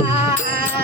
Bye.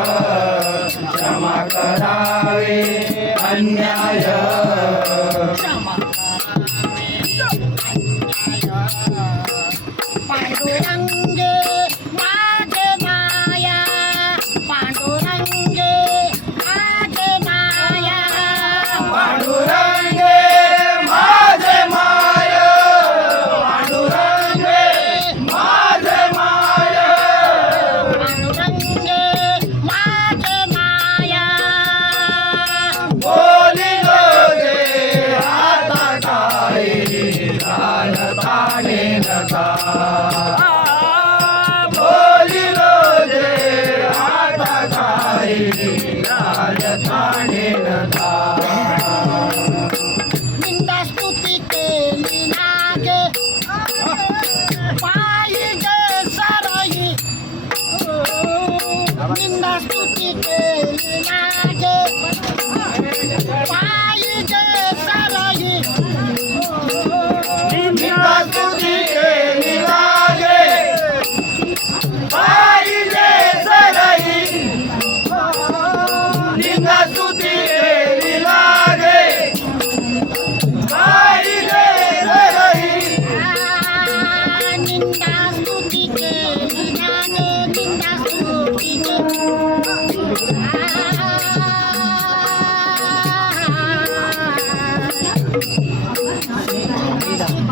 करावे अन्याय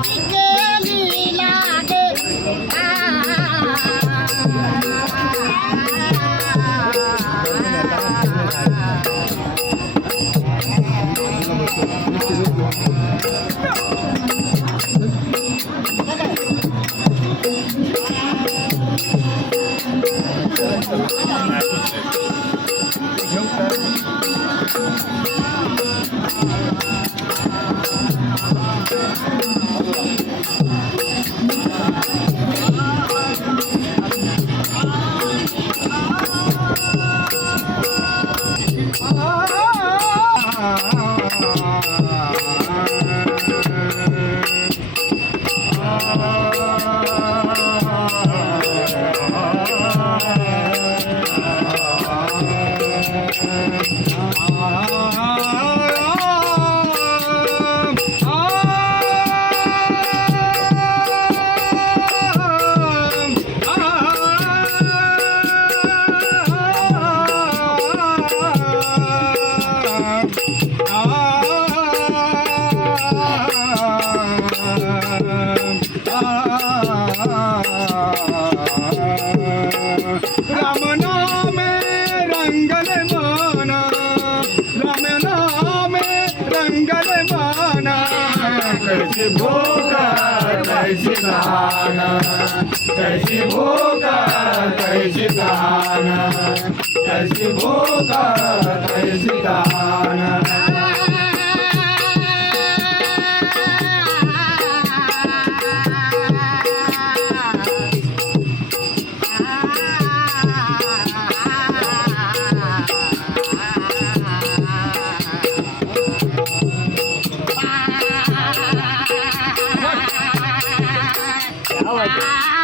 Good. Ah तैसी भूका तैसी दान. तैसी भूका तैसी दान. तैसी भूका तैसी दान. આવા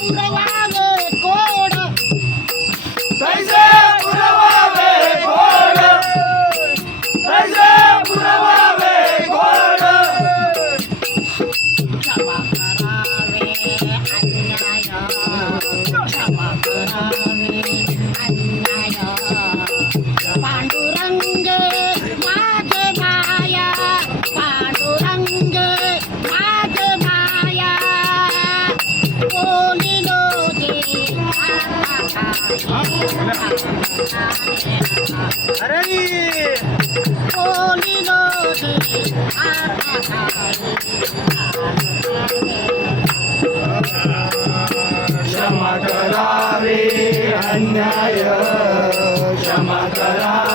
Udahlah. क्षमा करावे अन्याय क्षमा करावे